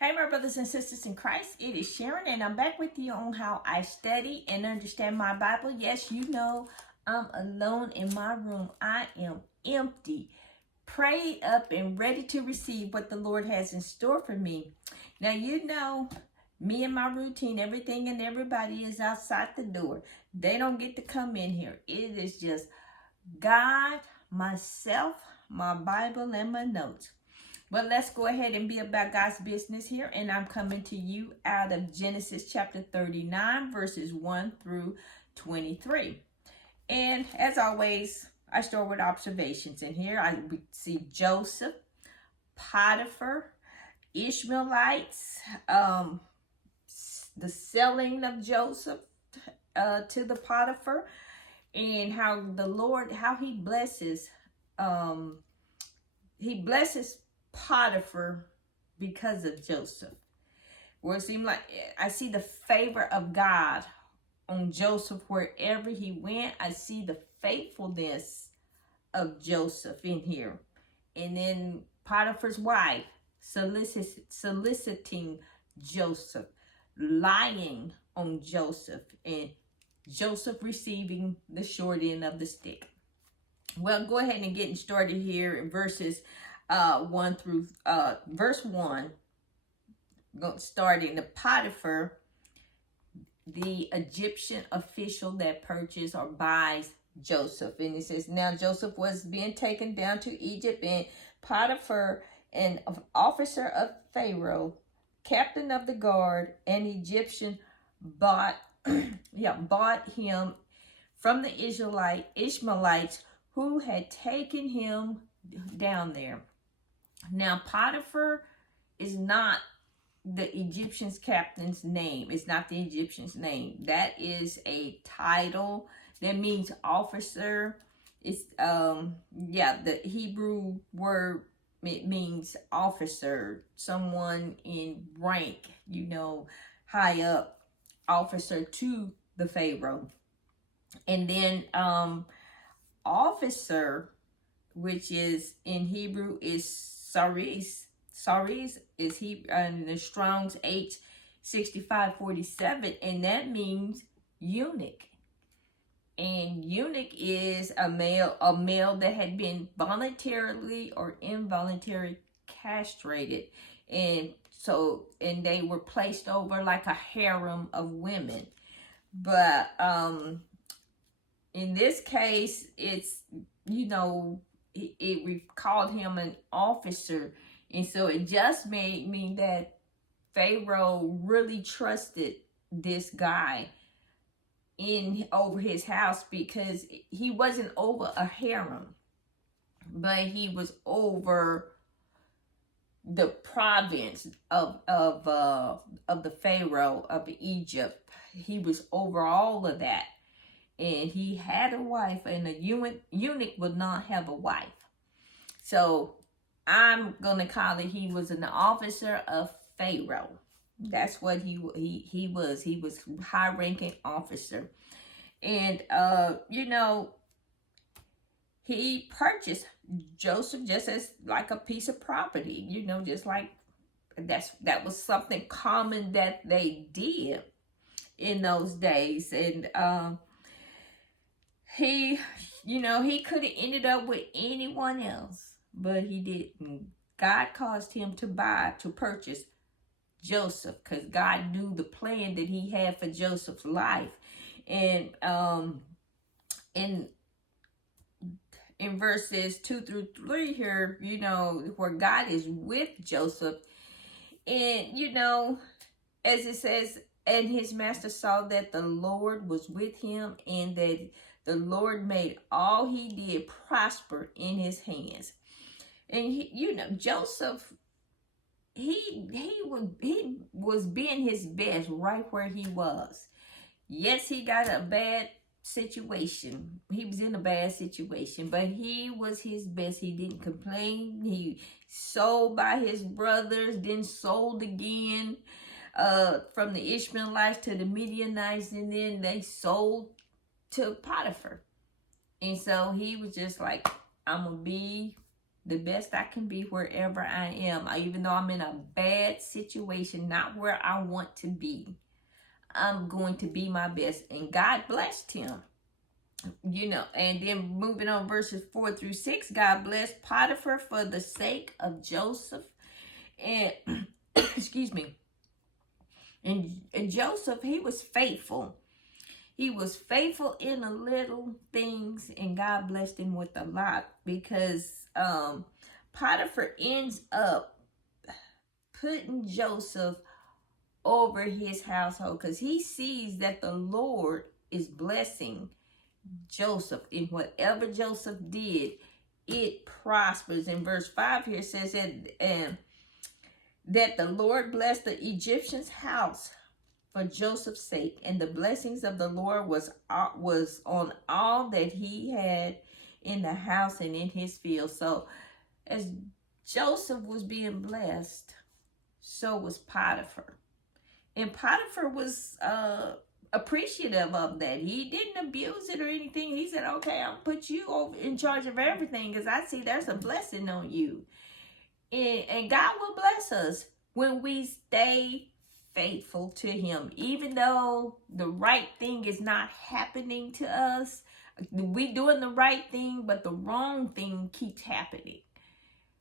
Hey, my brothers and sisters in Christ, it is Sharon, and I'm back with you on how I study and understand my Bible. Yes, you know, I'm alone in my room. I am empty, prayed up, and ready to receive what the Lord has in store for me. Now, you know, me and my routine, everything and everybody is outside the door. They don't get to come in here. It is just God, myself, my Bible, and my notes. But let's go ahead and be about God's business here. And I'm coming to you out of Genesis chapter 39, verses 1 through 23. And as always, I start with observations. And here I see Joseph, Potiphar, Ishmaelites, the selling of Joseph to the Potiphar, and how the Lord, how he blesses Potiphar because of Joseph. Where it seemed like I see the favor of God on Joseph wherever he went. I see the faithfulness of Joseph in here. And then Potiphar's wife soliciting Joseph, lying on Joseph, and Joseph receiving the short end of the stick. Well, go ahead and getting started here in verses 1 through verse 1. Starting the Potiphar, the Egyptian official that purchased or buys Joseph. And it says, now Joseph was being taken down to Egypt, and Potiphar, an officer of Pharaoh, captain of the guard, an Egyptian, bought him from the Ishmaelites who had taken him down there. Now, Potiphar is not the Egyptian's captain's name. It's not the Egyptian's name. That is a title that means officer. It's the Hebrew word, it means officer, someone in rank, high up, officer to the Pharaoh. And then officer, which is in Hebrew, is saris. Saris is in the Strong's H6547, and that means eunuch. And eunuch is a male that had been voluntarily or involuntarily castrated, and they were placed over like a harem of women. But in this case, it's it called him an officer. And so it just made me that Pharaoh really trusted this guy over his house, because he wasn't over a harem, but he was over the province of the Pharaoh of Egypt. He was over all of that, and he had a wife, and a eunuch would not have a wife. So I'm going to call it, he was an officer of Pharaoh. That's what he was. He was high-ranking officer. And, he purchased Joseph just as like a piece of property, just like that was something common that they did in those days. And he could have ended up with anyone else, but he didn't. God caused him to purchase Joseph, because God knew the plan that he had for Joseph's life. And in verses 2 through 3 here, where God is with Joseph, and as it says, and his master saw that the Lord was with him, and that the Lord made all he did prosper in his hands. And Joseph, he was being his best right where he was. Yes, he got a bad situation. He was in a bad situation, but he was his best. He didn't complain. He sold by his brothers, then sold again, from the Ishmaelites to the Midianites, and then they sold to Potiphar. And so he was just like, I'm gonna be the best I can be wherever I am. Even though I'm in a bad situation, not where I want to be, I'm going to be my best. And God blessed him. And then moving on verses 4-6, God blessed Potiphar for the sake of Joseph. And excuse me. And Joseph, he was faithful. He was faithful in the little things, and God blessed him with a lot, because Potiphar ends up putting Joseph over his household, because he sees that the Lord is blessing Joseph. In whatever Joseph did, it prospers. In verse 5 here says that the Lord blessed the Egyptian's house for Joseph's sake, and the blessings of the Lord was on all that he had in the house and in his field. So as Joseph was being blessed, so was Potiphar. And Potiphar was appreciative of that. He didn't abuse it or anything. He said, okay, I'll put you over in charge of everything, because I see there's a blessing on you. And God will bless us when we stay faithful to him. Even though the right thing is not happening to us, we doing the right thing, but the wrong thing keeps happening.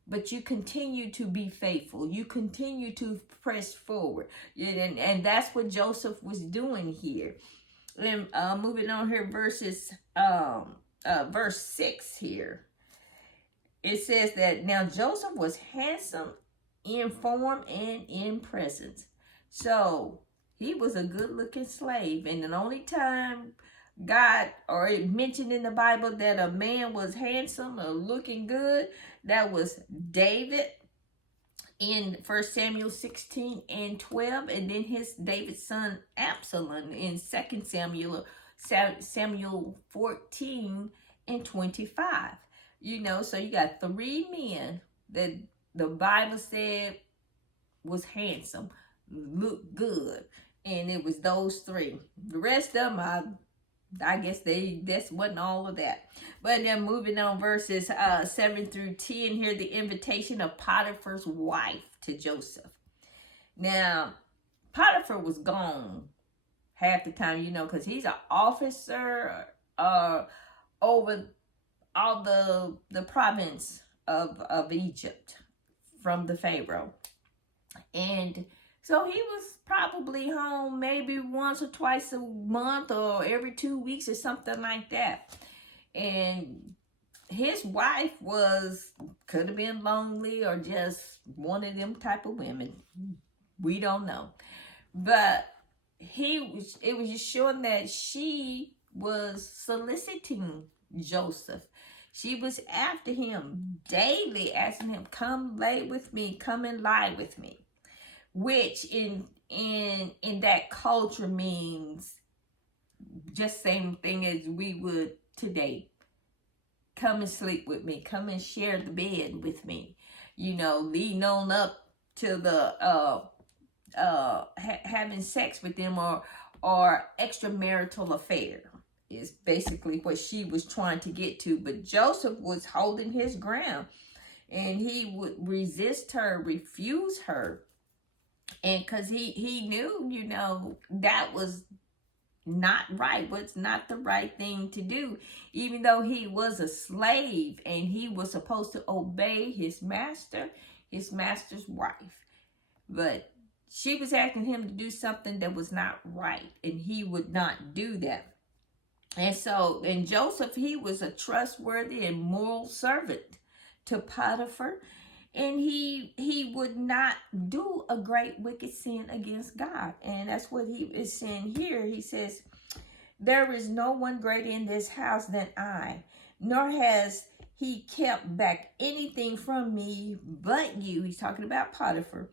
But you continue to be faithful. You continue to press forward. And that's what Joseph was doing here. And moving on here, verse 6 here. It says that now Joseph was handsome in form and in presence. So he was a good-looking slave. And the only time God, or it mentioned in the Bible, that a man was handsome or looking good, that was David in 1 Samuel 16:12, and then David's son Absalom in 2 Samuel 14:25. So you got 3 men that the Bible said was handsome, looked good, and it was those 3. The rest of them, I guess that wasn't all of that. But then moving on, verses 7-10 here, the invitation of Potiphar's wife to Joseph. Now, Potiphar was gone half the time, because he's an officer over all the province of Egypt from the Pharaoh. And so he was probably home maybe once or twice a month, or every 2 weeks or something like that. And his wife could have been lonely, or just one of them type of women. We don't know. But it was just showing that she was soliciting Joseph. She was after him daily, asking him, come lay with me, come and lie with me. Which in that culture means just same thing as we would today. Come and sleep with me. Come and share the bed with me. Leading on up to the having sex with them, or extramarital affair is basically what she was trying to get to. But Joseph was holding his ground, and he would resist her, refuse her. And because he knew, that was not right, was not the right thing to do, even though he was a slave and he was supposed to obey his master's wife. But she was asking him to do something that was not right, and he would not do that. And Joseph, he was a trustworthy and moral servant to Potiphar. And he would not do a great wicked sin against God. And that's what he is saying here. He says, there is no one greater in this house than I, nor has he kept back anything from me but you. He's talking about Potiphar.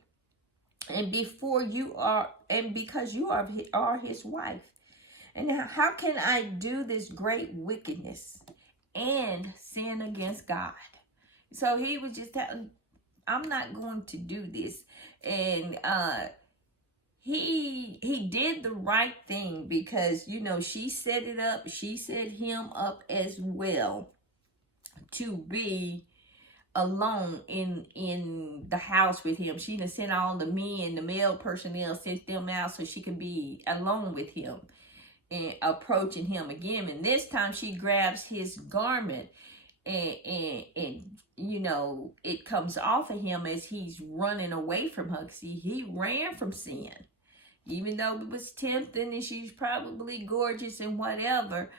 And because you are his wife. And now, how can I do this great wickedness and sin against God? So he was just telling, I'm not going to do this. And he did the right thing, because she set it up, she set him up as well to be alone in the house with him. She done sent all the men, the male personnel, sent them out so she could be alone with him and approaching him again. And this time she grabs his garment and you know, it comes off of him as he's running away from her. See, he ran from sin. Even though it was tempting and she's probably gorgeous and whatever,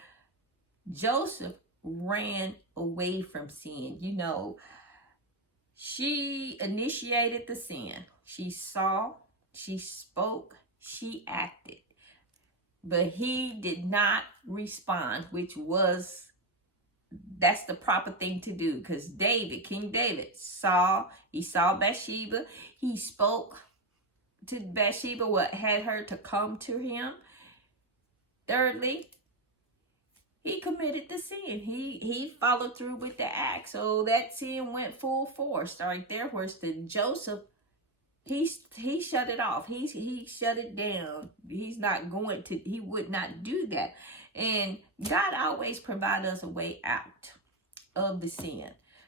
Joseph ran away from sin. You know, she initiated the sin. She saw, she spoke, she acted. But he did not respond, which was, that's the proper thing to do. Because David, King David, he saw Bathsheba. He spoke to Bathsheba, what had her to come to him. Thirdly, he committed the sin. He followed through with the act. So that sin went full force right there. Whereas the Joseph, he shut it off. He shut it down. He would not do that. And God always provides us a way out of the sin.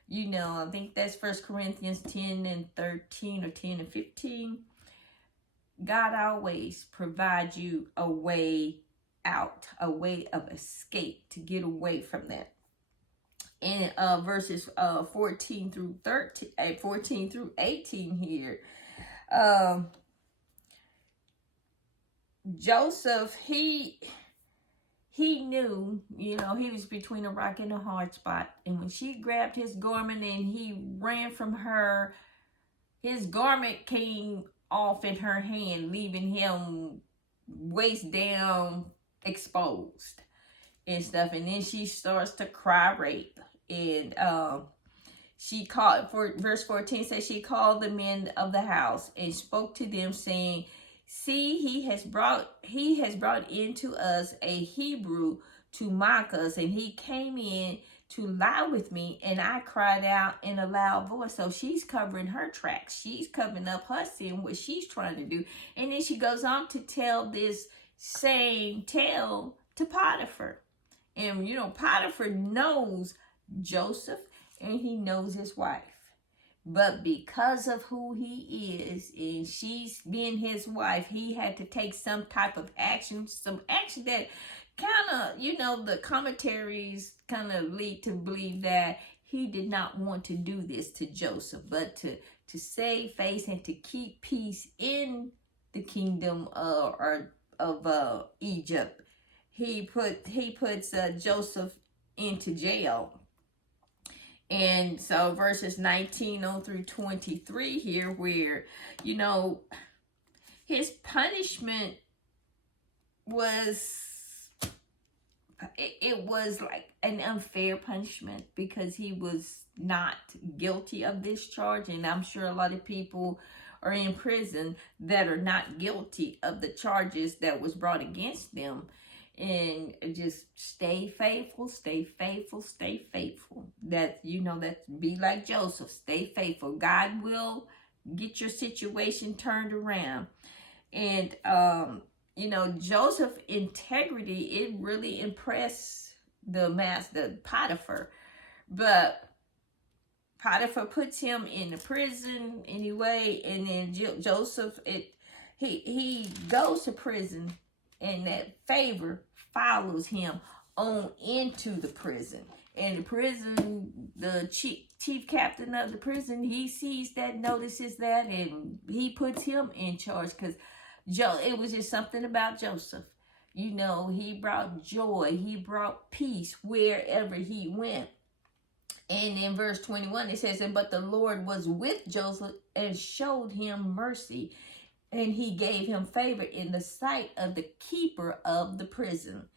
You know, I think that's 1 Corinthians 10 and 13 or 10 and 15. God always provides you a way out, a way of escape to get away from that. In verses 14 through 18 here, Joseph, he knew, you know, he was between a rock and a hard spot. And when she grabbed his garment and he ran from her, his garment came off in her hand, leaving him waist down, exposed and stuff. And then she starts to cry rape. And she called, for verse 14 says, she called the men of the house and spoke to them, saying, see, he has brought into us a Hebrew to mock us, and he came in to lie with me, and I cried out in a loud voice. So she's covering her tracks. She's covering up her sin, what she's trying to do. And then she goes on to tell this same tale to Potiphar. And, you know, Potiphar knows Joseph, and he knows his wife. But because of who he is, and she's being his wife, he had to take some type of action, some action that kind of, you know, the commentaries kind of lead to believe that he did not want to do this to Joseph, but to save face and to keep peace in the kingdom of Egypt. He puts Joseph into jail. And so verses 19 on through 23 here, where, you know, his punishment was, it was like an unfair punishment because he was not guilty of this charge. And I'm sure a lot of people are in prison that are not guilty of the charges that was brought against them. And just stay faithful, stay faithful, stay faithful. That, you know, that be like Joseph, stay faithful. God will get your situation turned around. And, you know, Joseph's integrity, it really impressed the master, Potiphar. But Potiphar puts him in the prison anyway. And then Joseph, he goes to prison, and that favor follows him on into the prison. And the prison, the chief captain of the prison, he sees that, notices that, and he puts him in charge because it was just something about Joseph. You know, he brought joy, he brought peace wherever he went. And in verse 21, it says, but the Lord was with Joseph and showed him mercy, and he gave him favor in the sight of the keeper of the prison.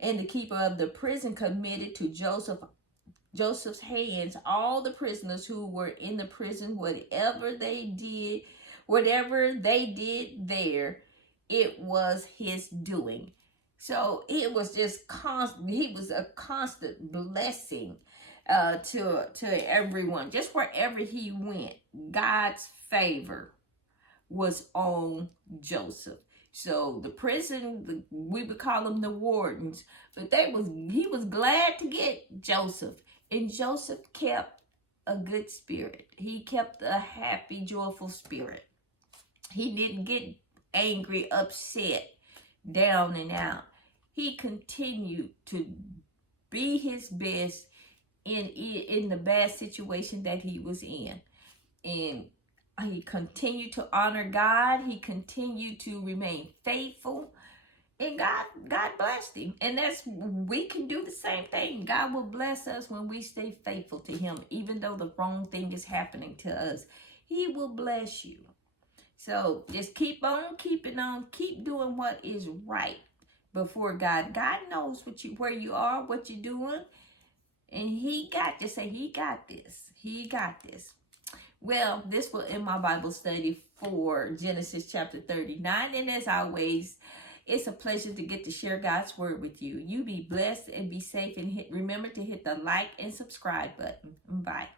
And the keeper of the prison committed to Joseph's hands all the prisoners who were in the prison. Whatever they did there, it was his doing. So it was just constant. He was a constant blessing to everyone. Just wherever he went, God's favor was on Joseph. So the prison, we would call them the wardens, but he was glad to get Joseph. And Joseph kept a good spirit. He kept a happy, joyful spirit. He didn't get angry, upset, down and out. He continued to be his best in the bad situation that he was in. And he continued to honor God. He continued to remain faithful. And God blessed him. And we can do the same thing. God will bless us when we stay faithful to him, even though the wrong thing is happening to us. He will bless you. So just keep on keeping on. Keep doing what is right before God. God knows where you are, what you're doing. And he got this. He got this. He got this. Well, this will end my Bible study for Genesis chapter 39. And as always, it's a pleasure to get to share God's word with you. You be blessed and be safe. And remember to hit the like and subscribe button. Bye.